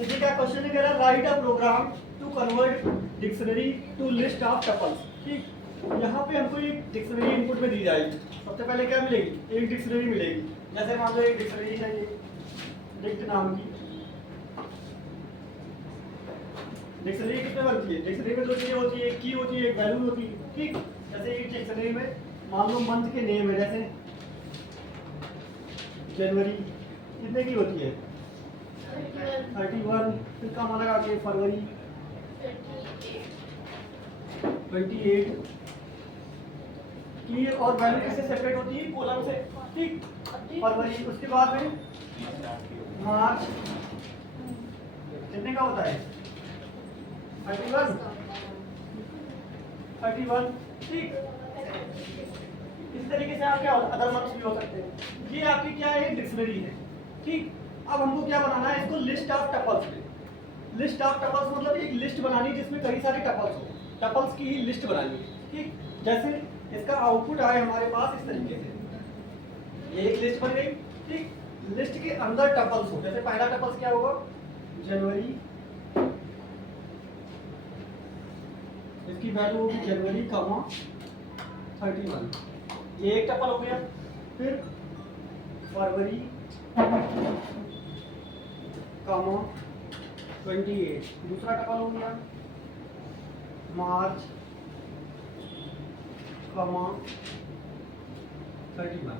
देखिए क्या क्वेश्चन है, कह रहा है write a program to convert dictionary to list of tuples. ठीक, यहाँ पे हमको एक डिक्शनरी इनपुट में दी जाएगी। सबसे पहले क्या मिलेगी, एक डिक्शनरी मिलेगी। जैसे मान लो एक डिक्शनरी है ये डिक्ट नाम की डिक्शनरी कितने बनती है, डिक्शनरी में दो चीजें होती है, एक की होती है, एक वैल्यू होती है। ठीक, जैसे एक डिक्शनरी में मान लो मंथ के नेम है, जैसे जनवरी कितने की होती है 31, फिर का लगा के फरवरी 28 की, और वैल्यू किससे सेपरेट होती है, कॉलम से। ठीक, फरवरी, उसके बाद में मार्च कितने का होता है 31। ठीक, इस तरीके से आप क्या अदर मंथ्स भी हो सकते हैं। ये आपकी क्या है, डिक्शनरी है। ठीक, अब हमको क्या बनाना है, इसको लिस्ट ऑफ टपल्स में। लिस्ट ऑफ टपल्स मतलब एक लिस्ट बनानी जिसमें कई सारे टपल्स हो, टपल्स की ही लिस्ट बनानी है। ठीक, जैसे इसका आउटपुट आए हमारे पास इस तरीके से, ये एक लिस्ट बन गई। ठीक, लिस्ट के अंदर टपल्स हो, जैसे पहला टपल्स क्या होगा, जनवरी, इसकी वैल्यू होगी जनवरी कॉमा 31, ये एक टपल हो गया। फिर फरवरी कॉमा 28, दूसरा टपल हो गया। मार्च कॉमा 31।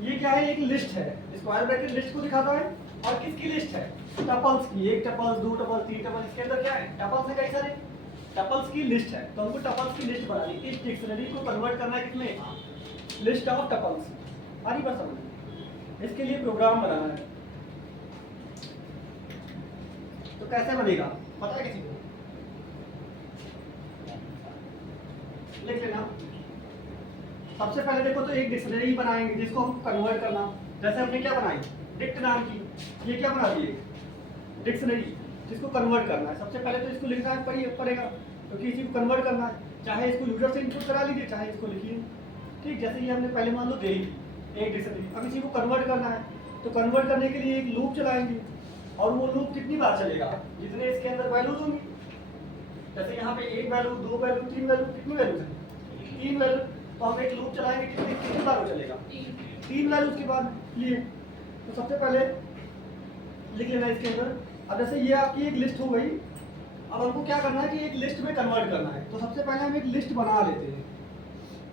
ये क्या है, एक लिस्ट है। स्क्वायर ब्रैकेट लिस्ट को दिखाता है, और किसकी लिस्ट है, टपल्स की। एक टपल्स, दो टपल्स, तीन टपल्स, इसके अंदर क्या है, टपल्स है कई सारे, टपल्स की लिस्ट है। तो हमको टपल्स की लिस्ट बनानी, इस डिक्शनरी को कन्वर्ट करना है किसमें, लिस्ट ऑफ टपल्स। आ रही बात समझ, इसके लिए प्रोग्राम बनाना है। तो कैसे बनेगा पता है किसी को, लिख लेना। सबसे पहले देखो तो एक डिक्शनरी बनाएंगे जिसको हम कन्वर्ट करना। जैसे हमने क्या बनाई, डिक्ट नाम की, ये क्या बना दिए, डिक्शनरी, जिसको कन्वर्ट करना है। सबसे पहले तो इसको लिखना है पड़ेगा, क्योंकि इसी को कन्वर्ट करना है। चाहे इसको यूजर से इनपुट करा लीजिए, चाहे इसको लिखिए। ठीक, जैसे ये हमने पहले मान लो दे दी एक डिक्शनरी, अब इसी को कन्वर्ट करना है। तो कन्वर्ट करने के लिए एक लूप चलाएंगे, और वो लूप कितनी बार चलेगा, जितने इसके अंदर वैल्यूज होंगी। जैसे यहाँ पे एक वैल्यू, दो वैल्यू, तीन वैल्यू, कितनी वैल्यू है, तीन वैल्यू। तो हम एक लूप चलाएंगे, कितनी बार वो चलेगा, तीन वैल्यूज के बाद लिए। तो सबसे पहले लिख लेना इसके अंदर। अब जैसे ये आपकी एक लिस्ट हो गई, अब हमको क्या करना है कि एक लिस्ट में कन्वर्ट करना है। तो सबसे पहले हम एक लिस्ट बना लेते हैं,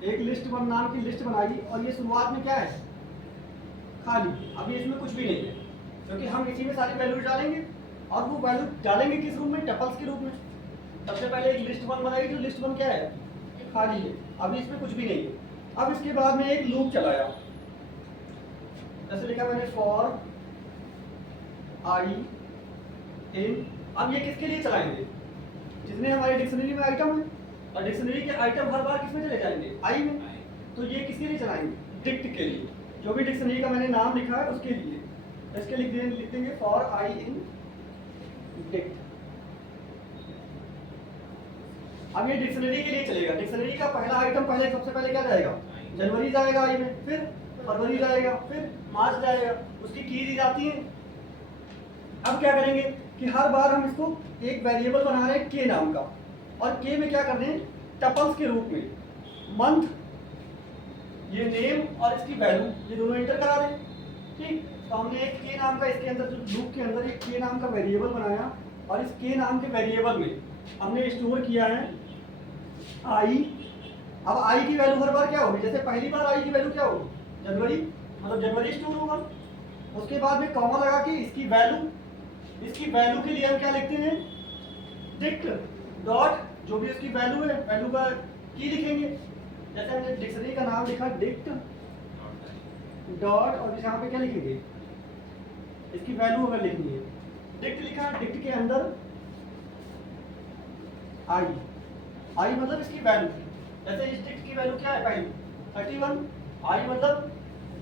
एक लिस्ट नाम की लिस्ट बनाई, और ये शुरुआत में क्या है, खाली। अभी इसमें कुछ भी नहीं है, क्योंकि हम इसी में सारी वैल्यू डालेंगे, और वो वैल्यू डालेंगे किस रूप में, टपल्स के रूप में। सबसे पहले एक लिस्ट वन बनाई, जो लिस्ट वन क्या है, खाली है, अभी इसमें कुछ भी नहीं है। अब इसके बाद में एक लूप चलाया, जैसे लिखा मैंने फॉर आई इन। अब ये किसके लिए चलाएंगे, जितने हमारी डिक्शनरी में आइटम है, और डिक्शनरी के आइटम हर बार किसमें चले जाएंगे, आई में। तो ये किसके लिए चलाएंगे, डिक्ट के लिए। जो भी डिक्शनरी का मैंने नाम लिखा है उसके लिए, इसके लिख देंगे फॉर आई इन डिक्ट। अब ये डिक्शनरी के लिए चलेगा। डिक्शनरी का पहला आइटम पहले सबसे पहले क्या जाएगा, जनवरी जाएगा आई में, फिर फरवरी जाएगा, फिर मार्च जाएगा, उसकी की दी जाती है। अब क्या करेंगे कि हर बार हम इसको एक वेरिएबल बना रहे हैं के नाम का, और के में क्या कर रहे हैं, टपल्स के रूप में मंथ, ये नेम और इसकी वैल्यू, ये दोनों एंटर करा दें। ठीक, तो हमने एक के नाम का इसके अंदर, जो लूप के अंदर एक के नाम का वेरिएबल बनाया, और इस के नाम के वेरिएबल में हमने स्टोर किया है आई। अब आई की वैल्यू हर बार क्या होगी, जैसे पहली बार आई की वैल्यू क्या होगी, जनवरी, मतलब जनवरी स्टोर होगा। उसके बाद में कॉमा लगा के इसकी वैल्यू के लिए हम क्या लिखते हैं, डिक्ट डॉट, जो भी उसकी वैल्यू है, वैल्यू का की लिखेंगे। जैसे हमने डिक्शनरी का नाम लिखा डिक्ट डॉट, और यहाँ पे क्या लिखेंगे, इसकी वैल्यू अगर लिखनी है, डिक्ट लिखा, डिक्ट के अंदर आई मतलब इसकी वैल्यू। जैसे इस डिक्ट की वैल्यू क्या है, पहली 31, आई मतलब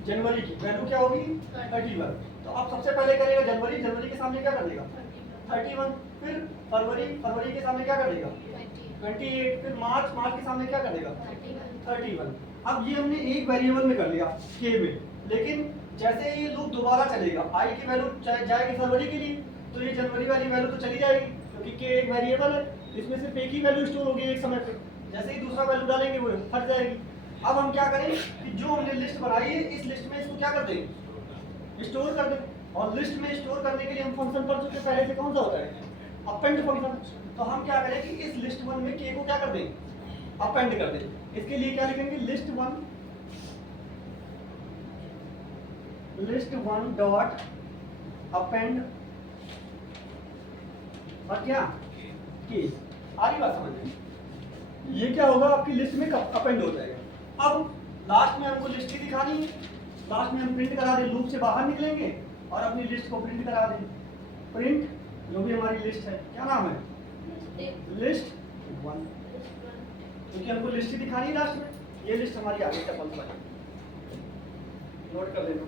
जनवरी की वैल्यू क्या होगी 31। तो आप सबसे पहले करेगा जनवरी के सामने क्या कर देगा 31, फिर फरवरी के सामने क्या कर देगा 28, फिर मार्च के सामने क्या कर देगा 31। अब ये हमने एक वेरिएबल में कर लिया के में, लेकिन जैसे ये लूप दोबारा चलेगा, आई की वैल्यू जाएगी फरवरी के लिए, तो ये जनवरी वाली वैल्यू तो चली जाएगी, क्योंकि के एक वेरिएबल है, इसमें सिर्फ एक ही वैल्यू स्टोर होगी एक समय पे। जैसे ही दूसरा वैल्यू डालेंगे वो फट जाएगी। अब हम क्या करें कि जो हमने लिस्ट बनाई है इस लिस्ट में इसको क्या कर दें, स्टोर कर दें। और लिस्ट में स्टोर करने के लिए हम फंक्शन पढ़ चुके पहले से, कौन सा होता है, अपेंड फंक्शन। तो हम क्या करें कि इस लिस्ट वन में के को क्या कर दें, अपेंड कर दें। इसके लिए क्या लिखेंगे, लिस्ट वन डॉट अपेंड और क्या के। आगे बात समझ में, ये क्या होगा आपकी लिस्ट में अपेंड हो जाएगा। अब लास्ट में हमको लिस्ट ही दिखानी है, लास्ट में हम प्रिंट करा दें, लूप से बाहर निकलेंगे और अपनी लिस्ट को प्रिंट करा दें। प्रिंट जो भी हमारी लिस्ट है, क्या नाम है, लिस्ट वन, क्योंकि हमको लिस्ट ही दिखानी है लास्ट में। ये लिस्ट हमारी आगे टपल्स वाली, नोट कर लेना।